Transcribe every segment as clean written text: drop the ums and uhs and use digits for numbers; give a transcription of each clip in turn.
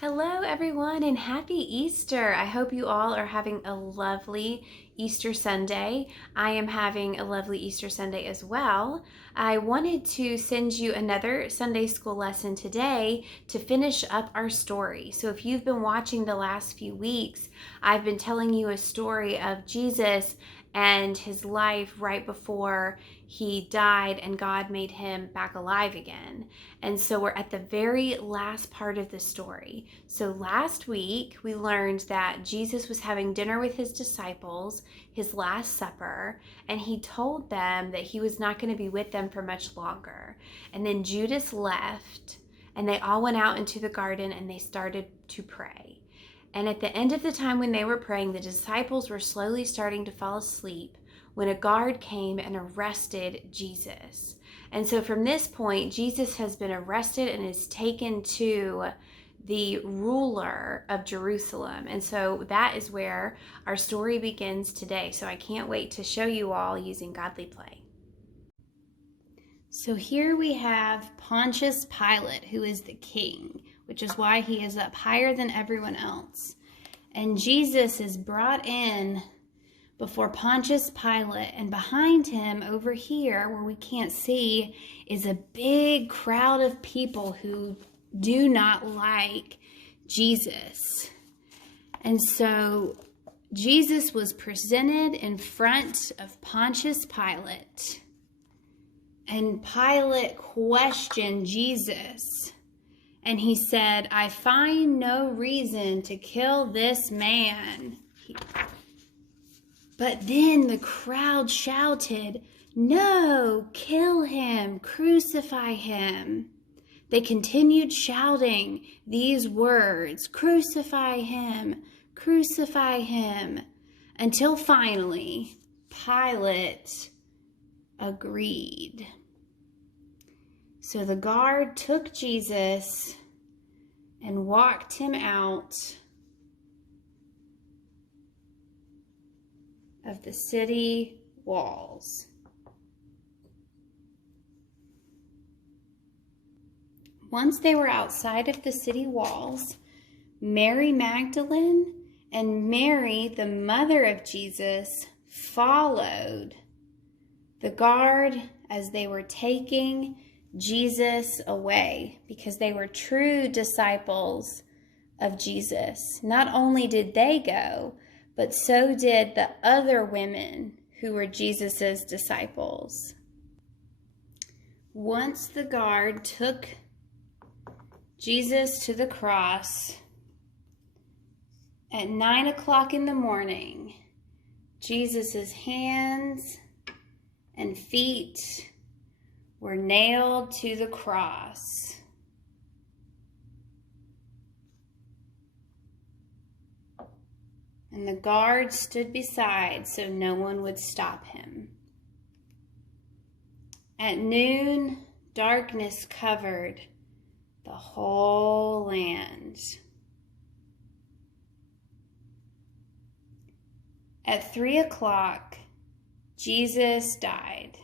Hello, everyone, and happy Easter. I hope you all are having a lovely Easter Sunday. I am having a lovely Easter Sunday as well. I wanted to send you another Sunday school lesson today to finish up our story. So, if you've been watching the last few weeks, I've been telling you a story of Jesus and his life right before he died and God made him back alive again. And so we're at the very last part of the story. So last week we learned that Jesus was having dinner with his disciples, his last supper, and he told them that he was not going to be with them for much longer. And then Judas left, and they all went out into the garden and they started to pray. And at the end of the time when they were praying, the disciples were slowly starting to fall asleep when a guard came and arrested Jesus. And so from this point, Jesus has been arrested and is taken to the ruler of Jerusalem. And so that is where our story begins today. So I can't wait to show you all using Godly Play. So here we have Pontius Pilate, who is the king, which is why he is up higher than everyone else. And Jesus is brought in before Pontius Pilate, and behind him over here where we can't see is a big crowd of people who do not like Jesus. And so Jesus was presented in front of Pontius Pilate, and Pilate questioned Jesus. And he said, "I find no reason to kill this man." But then the crowd shouted, "No, kill him, crucify him." They continued shouting these words, "Crucify him, crucify him," until finally Pilate agreed. So the guard took Jesus and walked him out of the city walls. Once they were outside of the city walls, Mary Magdalene and Mary, the mother of Jesus, followed the guard as they were taking Jesus away, because they were true disciples of Jesus. Not only did they go, but so did the other women who were Jesus's disciples. Once the guard took Jesus to the cross at 9 o'clock in the morning, Jesus's hands and feet were nailed to the cross. And the guard stood beside so no one would stop him. At noon, darkness covered the whole land. At 3 o'clock, Jesus died.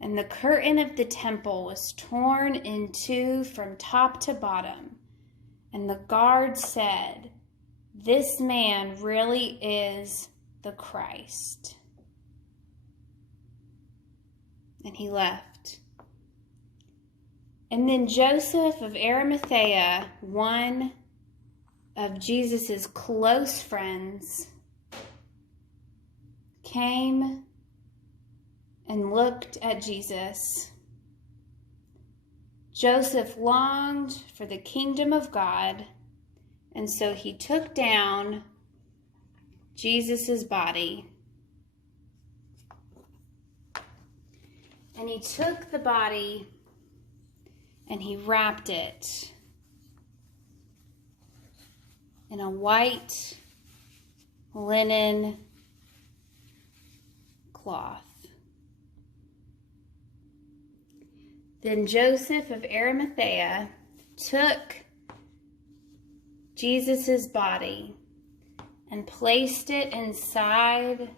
And the curtain of the temple was torn in two from top to bottom. And the guard said, "This man really is the Christ." And he left. And then Joseph of Arimathea, one of Jesus's close friends, came and looked at Jesus. Joseph longed for the kingdom of God, and so he took down Jesus' body. And he took the body and he wrapped it in a white linen cloth. Then Joseph of Arimathea took Jesus' body and placed it inside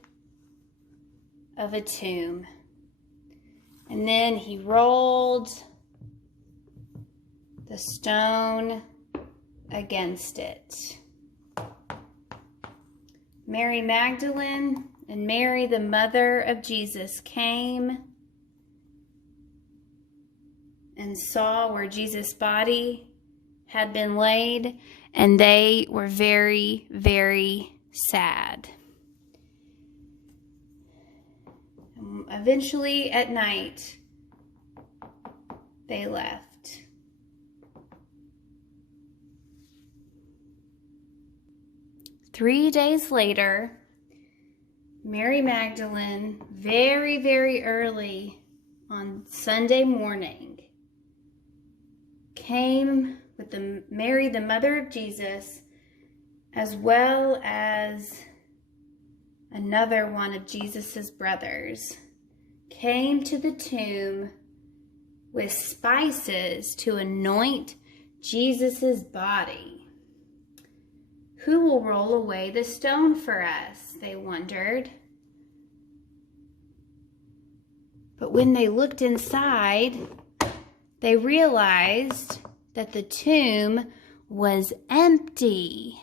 of a tomb. And then he rolled the stone against it. Mary Magdalene and Mary, the mother of Jesus, came and saw where Jesus' body had been laid, and they were very, very sad. Eventually, at night, they left. Three days later, Mary Magdalene, very, very early on Sunday morning, came with Mary, the mother of Jesus, as well as another one of Jesus's brothers, came to the tomb with spices to anoint Jesus's body. Who will roll away the stone for us? They wondered. But when they looked inside, they realized that the tomb was empty.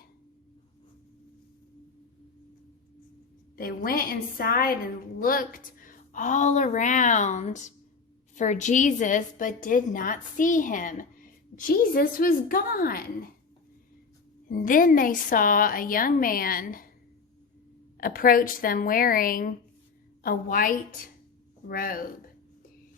They went inside and looked all around for Jesus, but did not see him. Jesus was gone. And then they saw a young man approach them wearing a white robe.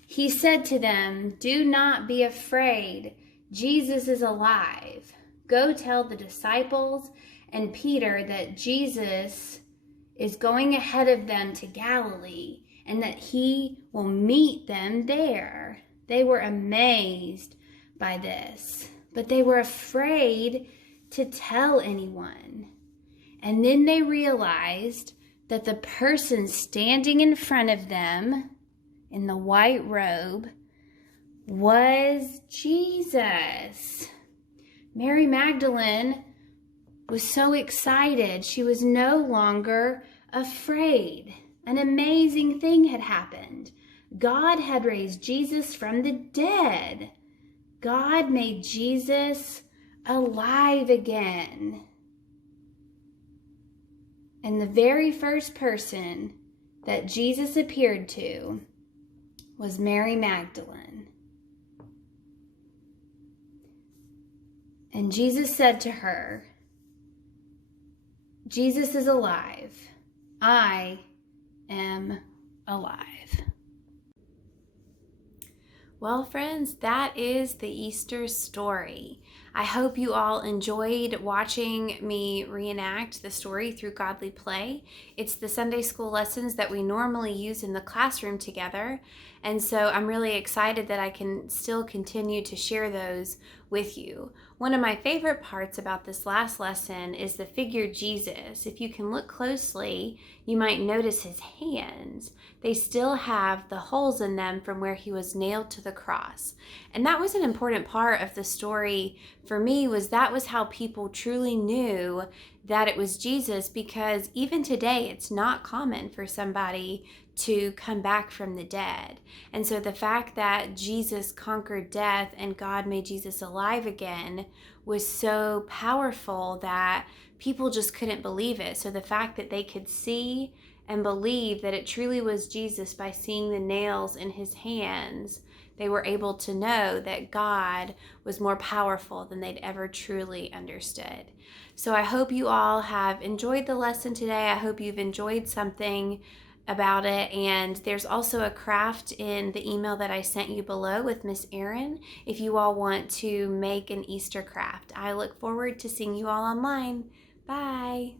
He said to them, "Do not be afraid. Jesus is alive. Go tell the disciples and Peter that Jesus is going ahead of them to Galilee and that he will meet them there." They were amazed by this, but they were afraid to tell anyone. And then they realized that the person standing in front of them in the white robe was Jesus. Mary Magdalene was so excited. She was no longer afraid. An amazing thing had happened. God had raised Jesus from the dead. God made Jesus alive again. And the very first person that Jesus appeared to was Mary Magdalene. And Jesus said to her, "Jesus is alive. I am alive." Well, friends, that is the Easter story. I hope you all enjoyed watching me reenact the story through Godly Play. It's the Sunday school lessons that we normally use in the classroom together. And so I'm really excited that I can still continue to share those with you. One of my favorite parts about this last lesson is the figure Jesus. If you can look closely, you might notice his hands. They still have the holes in them from where he was nailed to the cross. And that was an important part of the story for me, that was how people truly knew that it was Jesus, because even today it's not common for somebody to come back from the dead. And so the fact that Jesus conquered death and God made Jesus alive again was so powerful that people just couldn't believe it. So the fact that they could see and believe that it truly was Jesus by seeing the nails in his hands, they were able to know that God was more powerful than they'd ever truly understood. So I hope you all have enjoyed the lesson today. I hope you've enjoyed something about it. And there's also a craft in the email that I sent you below with Miss Erin if you all want to make an Easter craft. I look forward to seeing you all online. Bye.